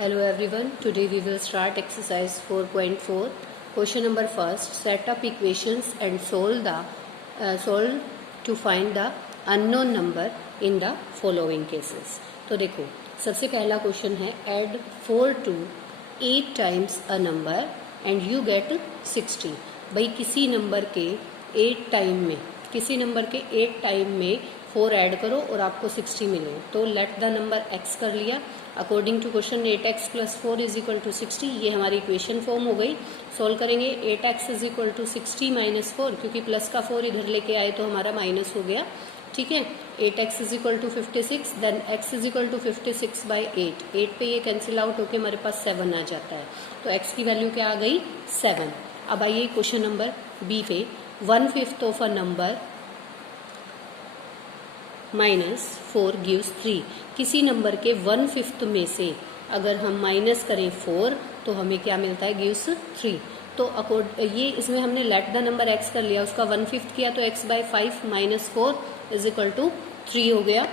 Hello everyone, today we will start exercise 4.4. Question number first, set up equations and solve to find the unknown number in the following cases. तो देखो सबसे पहला question है add 4 to 8 times a number and you get 60. भाई किसी number के 8 time में 4 add करो और आपको 60 मिले. तो लेट द नंबर x कर लिया. According to question 8x plus 4 is equal to 60. ये हमारी इक्वेशन फॉर्म हो गई. सॉल्व करेंगे 8x is equal to 60 minus 4, क्योंकि प्लस का 4 इधर लेके आए तो हमारा माइनस हो गया. ठीक है. 8x is equal to 56, then x is equal to 56 by 8 पे ये कैंसिल आउट होके हमारे पास 7 आ जाता है. तो x की वैल्यू क्या आ गई 7. अब आइए क्वेश्चन नंबर बी पे. 1/5 of a number minus 4 gives 3. किसी नंबर के 1/5 में से अगर हम माइनस करें 4 तो हमें क्या मिलता है, गिव्स 3. तो ये इसमें हमने लेट द नंबर x कर लिया, उसका 1/5 किया तो x by 5 minus 4 is equal to 3 हो गया.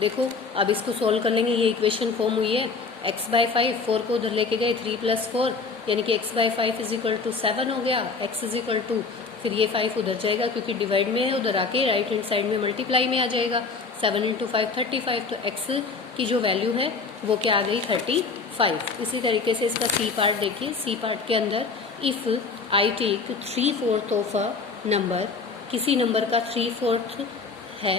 देखो अब इसको सोल्व कर लेंगे. ये इक्वेशन फॉर्म हुई है. x बाई 5, 4 को उधर लेके गए, 3 प्लस 4 यानी कि x by 5 is equal to 7 हो गया. x इज इक्वल टू, फिर ये 5 उधर जाएगा क्योंकि डिवाइड में है, उधर आके राइट हैंड साइड में मल्टीप्लाई में आ जाएगा. 7 इंटू 5 35. तो x की जो वैल्यू है वो क्या आ गई 35. इसी तरीके से इसका सी पार्ट देखिए. सी पार्ट के अंदर if I take 3/4 of a number, किसी नंबर का 3/4 है,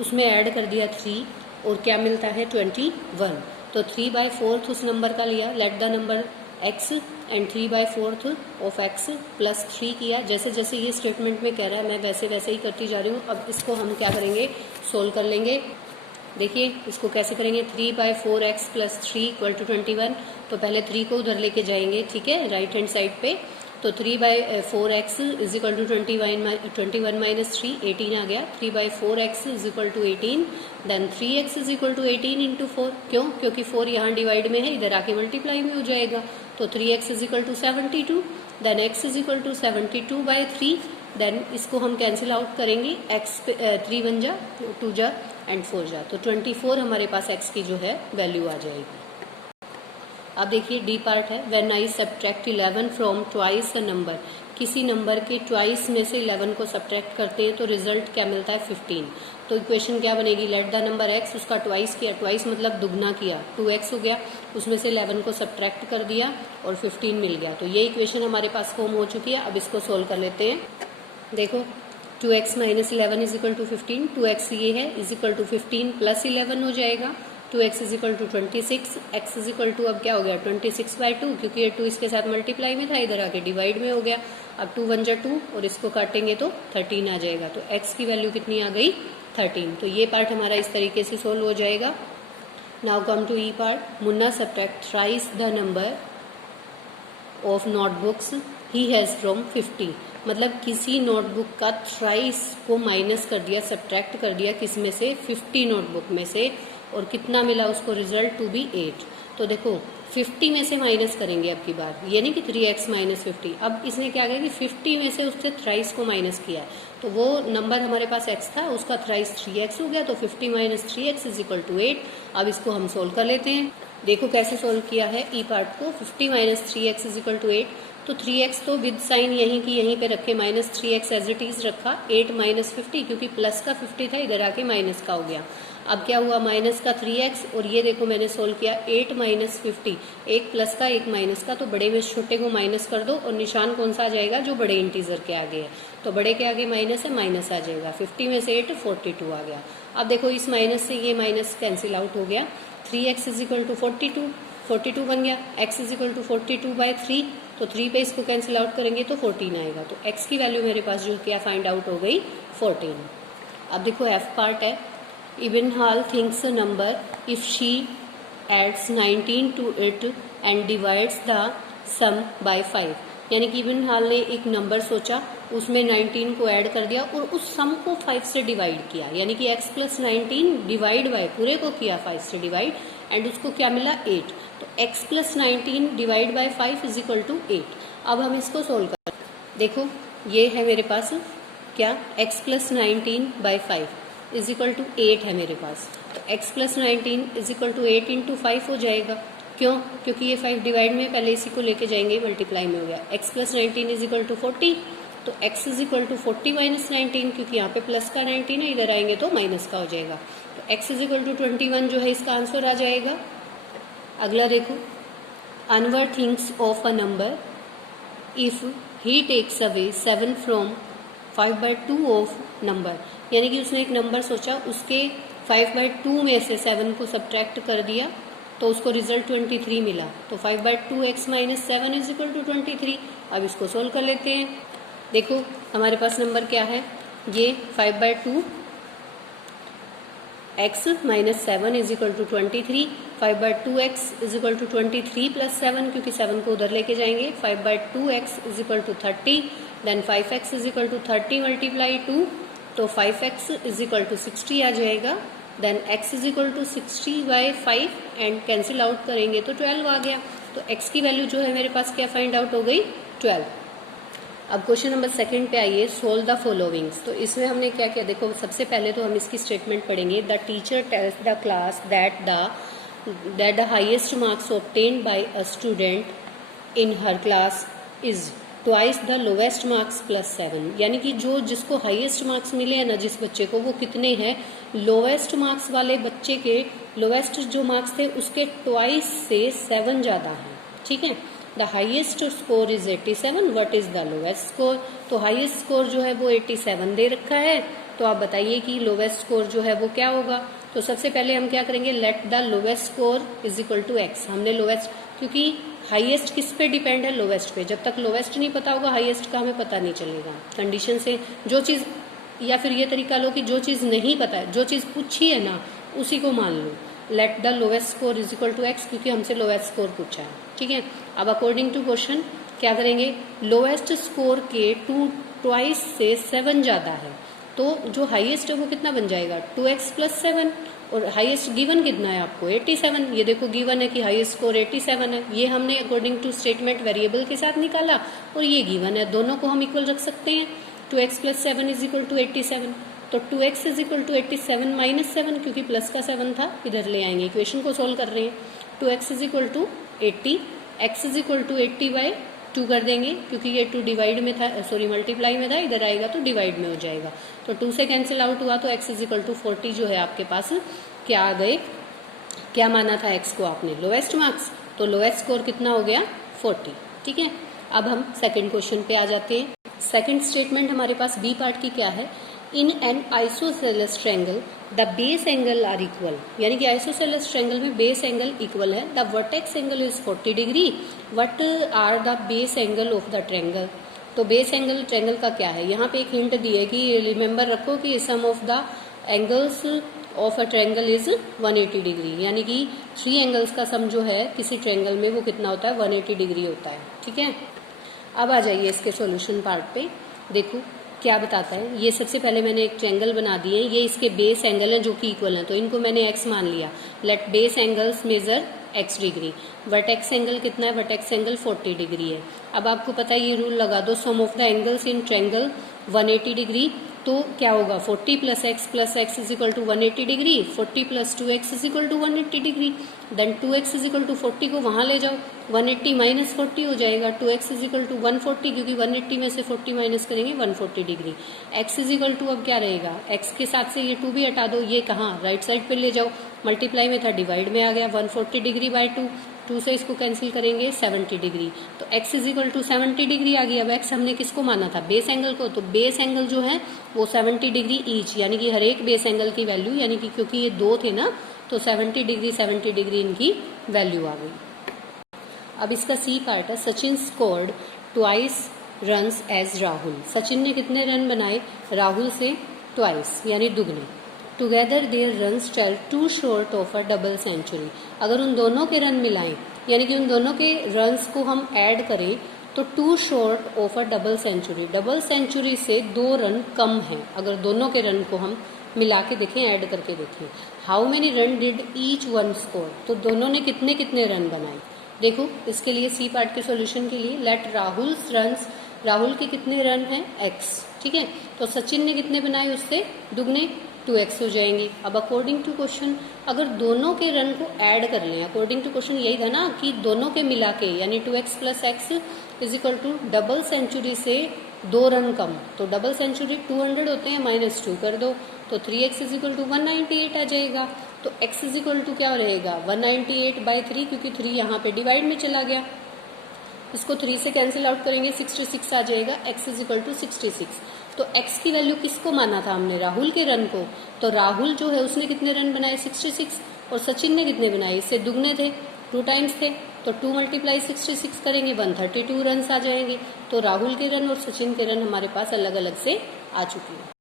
उसमें ऐड कर दिया 3 और क्या मिलता है 21. तो 3/4 उस नंबर का लिया. Let the number x and 3/4 of x plus 3 किया. जैसे जैसे ये स्टेटमेंट में कह रहा है मैं वैसे वैसे ही करती जा रही हूँ. अब इसको हम क्या करेंगे, सोल्व कर लेंगे. देखिए इसको कैसे करेंगे. 3/4x plus 3 equal to 21. तो पहले 3 को उधर लेके जाएंगे, ठीक है, राइट हैंड साइड पे. तो 3/4x is equal to 21 minus 3 18 आ गया. 3/4x is equal to 18. Then 3x is equal to 18 into 4. क्यों? क्योंकि 4 यहाँ डिवाइड में है, इधर आके मल्टीप्लाई में हो जाएगा. तो 3x is equal to 72. Then x is equal to 72 by 3. Then इसको हम कैंसिल आउट करेंगे. x 3 1 जा, 2 जा एंड 4 जा. तो 24 हमारे पास x की जो है वैल्यू आ जाएगी. अब देखिए डी पार्ट है. When I subtract 11 from twice a number, किसी नंबर के ट्वाइस में से 11 को सब्ट्रैक्ट करते हैं तो रिजल्ट क्या मिलता है 15. तो इक्वेशन क्या बनेगी, लेट द नंबर x, उसका ट्वाइस किया, ट्वाइस मतलब दुगना किया, 2x हो गया, उसमें से 11 को सब्ट्रैक्ट कर दिया और 15 मिल गया. तो ये इक्वेशन हमारे पास फॉर्म हो चुकी है. अब इसको सोल्व कर लेते हैं. देखो 2x minus 11 is equal to 15. 2x ये है इज इक्वल टू 15 प्लस 11 हो जाएगा. 2x is equal to 26. x is equal to अब क्या हो गया 26/2, क्योंकि ये 2 इसके साथ मल्टीप्लाई में था, इधर आके डिवाइड में हो गया. अब 2 1 जा 2 और इसको काटेंगे तो 13 आ जाएगा. तो x की वैल्यू कितनी आ गई 13. तो ये पार्ट हमारा इस तरीके से सोल्व हो जाएगा. Now come to E part. Munna subtract thrice the number of notebooks he has from 50. मतलब किसी नोटबुक का थ्राइस को माइनस कर दिया, सब्ट्रैक्ट कर दिया, किस में से 50 नोटबुक में से, और कितना मिला उसको रिजल्ट टू बी 8. तो देखो 50 में से माइनस करेंगे अब की बार, यानी कि 3x माइनस 50. अब इसने क्या किया कि 50 में से उससे थ्राइस को माइनस किया है. तो वो नंबर हमारे पास x था, उसका थ्राइस 3x हो गया. तो 50 minus 3x is equal to 8. अब इसको हम सोल्व कर लेते हैं. देखो कैसे सोल्व किया है ई पार्ट को. 50 minus 3x is equal to 8. तो 3x तो विद साइन यहीं की यहीं पे रखे, minus 3x as it is रखा. 8 माइनस 50, क्योंकि प्लस का 50 था, इधर आके माइनस का हो गया. अब क्या हुआ, माइनस का 3x, और ये देखो मैंने सोल्व किया 8 माइनस 50. एक प्लस का एक माइनस का, तो बड़े में छोटे को माइनस कर दो और निशान कौन सा आ जाएगा, जो बड़े इंटीजर के आगे है. तो बड़े के आगे माइनस है, माइनस आ जाएगा. 50 में से 8 42 आ गया. अब देखो इस माइनस से ये माइनस कैंसिल आउट हो गया. 3x इज इक्वल टू 42 बन गया. x is equal to 42 by 3. तो 3 पे इसको कैंसिल आउट करेंगे तो 14 आएगा. तो x की वैल्यू मेरे पास जो क्या फाइंड आउट हो गई 14. अब देखो f पार्ट है. Evenhall thinks a number if she adds 19 to it and divides the sum by 5. यानी कि इवेनहॉल ने एक नंबर सोचा, उसमें 19 को ऐड कर दिया और उस सम को 5 से डिवाइड किया, यानी कि x प्लस 19 डिवाइड बाय पूरे को किया 5 से डिवाइड, एंड उसको क्या मिला 8. तो x plus 19 divide by 5 is equal to 8. अब हम इसको सोल्व कर, देखो ये है मेरे पास क्या, x plus 19 by 5 is equal to 8 है मेरे पास. तो x plus 19 is equal to 8 into 5 हो जाएगा. क्यों? क्योंकि ये 5 डिवाइड में, पहले इसी को लेके जाएंगे, मल्टीप्लाई में हो गया। x plus 19 is equal to 40, तो x is equal to 40 minus 19, क्योंकि यहाँ पे प्लस का 19 है, इधर आएंगे तो माइनस का हो जाएगा। तो x इज इक्वल टू 21 जो है इसका आंसर आ जाएगा। अगला देखो, Anwar thinks of a number if he takes away 7 from 5/2 of number, यानी कि उसने एक नंबर सोचा, उसके 5/2 में से 7 को सब्ट्रैक्ट कर दिया तो उसको रिजल्ट 23 मिला। तो 5/2 x minus 7 is equal to 23। अब इसको सोल्व कर लेते हैं। देखो हमारे पास नंबर क्या है, ये 5/2 x minus 7 is equal to 23, 5/2 x is equal to 23 plus 7, क्योंकि 7 को उधर लेके जाएंगे, 5/2 x is equal to 30, then 5x is equal to 30 multiply 2, तो 5x इज इक्वल टू 60 आ जाएगा। Then x is equal to 60/5 and cancel out करेंगे तो 12 आ गया। तो x की वैल्यू जो है मेरे पास क्या फाइंड आउट हो गई, 12। अब क्वेश्चन नंबर 2 पे आइए, सोल्व द फॉलोइंग्स। तो इसमें हमने क्या किया, देखो सबसे पहले तो हम इसकी स्टेटमेंट पढ़ेंगे। The teacher tells the class that the highest marks obtained by a student in her class is twice the lowest marks plus 7, यानी कि जो जिसको हाईएस्ट मार्क्स मिले हैं ना, जिस बच्चे को, वो कितने हैं, लोवेस्ट मार्क्स वाले बच्चे के लोवेस्ट जो मार्क्स थे उसके ट्वाइस से 7 ज़्यादा हैं। ठीक है, the highest score is 87, what is the lowest score. तो हाईएस्ट स्कोर जो है वो 87 दे रखा है, तो आप बताइए कि लोवेस्ट स्कोर जो है वो क्या होगा। तो सबसे पहले हम क्या करेंगे, let the lowest score is equal to x. हमने लोवेस्ट, क्योंकि हाईएस्ट किस पे डिपेंड है, लोवेस्ट पे। जब तक लोवेस्ट नहीं पता होगा हाईएस्ट का हमें पता नहीं चलेगा। कंडीशन से जो चीज़, या फिर ये तरीका लो कि जो चीज़ नहीं पता है, जो चीज़ पूछी है ना उसी को मान लो। Let the lowest score is equal to X, क्योंकि हमसे लोवेस्ट स्कोर पूछा है। ठीक है, अब अकॉर्डिंग टू क्वेश्चन क्या करेंगे, लोवेस्ट स्कोर के 2 ट्वाइस से 7 ज़्यादा है, तो जो हाईएस्ट है वो कितना बन जाएगा, 2x प्लस 7। और हाईएस्ट गिवन कितना है आपको, 87। ये देखो गिवन है कि हाईएस्ट स्कोर 87 है, ये हमने अकॉर्डिंग टू स्टेटमेंट वेरिएबल के साथ निकाला, और ये गिवन है, दोनों को हम इक्वल रख सकते हैं। 2x plus 7 is equal to 87, तो 2x is equal to 87 minus 7, क्योंकि प्लस का 7 था, इधर ले आएंगे, इक्वेशन को सोल्व कर रहे हैं। 2x is equal to 80, x is equal to 80/2 कर देंगे, क्योंकि ये 2 डिवाइड में था, सॉरी मल्टीप्लाई में था, इधर आएगा तो डिवाइड में हो जाएगा। तो 2 से कैंसिल आउट हुआ, तो x इज इक्वल टू 40 जो है आपके पास क्या आ गए, क्या माना था x को आपने, लोवेस्ट मार्क्स, तो लोवेस्ट स्कोर कितना हो गया, 40। ठीक है, अब हम सेकंड क्वेश्चन पे आ जाते हैं। सेकंड स्टेटमेंट हमारे पास बी पार्ट की क्या है, in an isosceles triangle the base angle are equal, यानी कि आइसोसेलेस ट्रायंगल में बेस एंगल इक्वल है। The vertex angle is 40 degree, what are the base angle of the triangle. तो base angle triangle का क्या है, यहाँ पे एक हिंट दी है कि रिमेंबर रखो कि sum of the angles of a triangle is 180 degree, यानी कि 3 एंगल्स का सम जो है किसी ट्रायंगल में वो कितना होता है, 180 डिग्री होता है। ठीक है, अब आ जाइए इसके सॉल्यूशन पार्ट पे। देखो क्या बताता है, ये सबसे पहले मैंने एक ट्रायंगल बना दिए, ये इसके बेस एंगल हैं जो कि इक्वल हैं, तो इनको मैंने x मान लिया। Let base angles measure x degree. Vertex angle कितना है, वर्टेक्स एंगल 40 डिग्री है। अब आपको पता है, ये रूल लगा दो, sum of the angles in triangle 180 degree, तो क्या होगा, 40 plus x is equal to 180 degree, 40 plus 2x is equal to 180 degree. Then 2x is equal to 40 को वहां ले जाओ, 180 माइनस 40 हो जाएगा, 2x इज इक्वल टू 140, क्योंकि 180 में से 40 माइनस करेंगे 140 degree. x is equal to अब क्या रहेगा, x के साथ से ये 2 भी हटा दो, ये कहाँ राइट साइड पे ले जाओ, मल्टीप्लाई में था डिवाइड में आ गया, 140 डिग्री बाय 2 से इसको कैंसिल करेंगे 70 डिग्री, तो x is equal to 70 degree आ गई। अब x हमने किसको माना था, बेस एंगल को, तो बेस एंगल जो है वो 70 डिग्री ईच, यानी कि हर एक बेस एंगल की वैल्यू, यानी कि क्योंकि ये 2 थे ना, तो 70 डिग्री इनकी वैल्यू आ गई। अब इसका सी पार्ट है, Sachin scored twice runs as Rahul. Sachin ने कितने रन बनाए, राहुल से ट्वाइस यानी दुगने। Together their runs tell two short of a double century. अगर उन दोनों के रन मिलाएं, यानी कि उन दोनों के रन्स को हम ऐड करें, तो 2 short of a double century, double century से 2 रन कम है। अगर दोनों के रन को हम मिला के देखें, ऐड करके देखें, how many run did each one score, तो दोनों ने कितने कितने रन बनाए। देखो इसके लिए सी पार्ट के सॉल्यूशन के लिए, लेट राहुल्स रन्स, राहुल के कितने रन हैं x, ठीक है, तो सचिन ने कितने बनाए, उससे दुगने 2x हो जाएंगी। अब अकॉर्डिंग टू क्वेश्चन अगर दोनों के रन को ऐड कर लें, अकॉर्डिंग टू क्वेश्चन यही था ना कि दोनों के मिला के यानी 2x + x is equal to double century से 2 रन कम, तो डबल सेंचुरी 200 होते हैं, -2 कर दो तो 3x इज इक्वल टू 198 आ जाएगा। तो x इज इक्वल टू क्या रहेगा 198/3, क्योंकि 3 यहाँ पे डिवाइड में चला गया, इसको 3 से कैंसिल आउट करेंगे 66 आ जाएगा। x is equal to 66। तो x की वैल्यू किसको माना था हमने, राहुल के रन को, तो राहुल जो है उसने कितने रन बनाए 66 और सचिन ने कितने बनाए, इससे दुगने थे 2 टाइम्स थे, तो 2 × 66 करेंगे 132 रन आ जाएंगे। तो राहुल के रन और सचिन के रन हमारे पास अलग अलग से आ चुके हैं।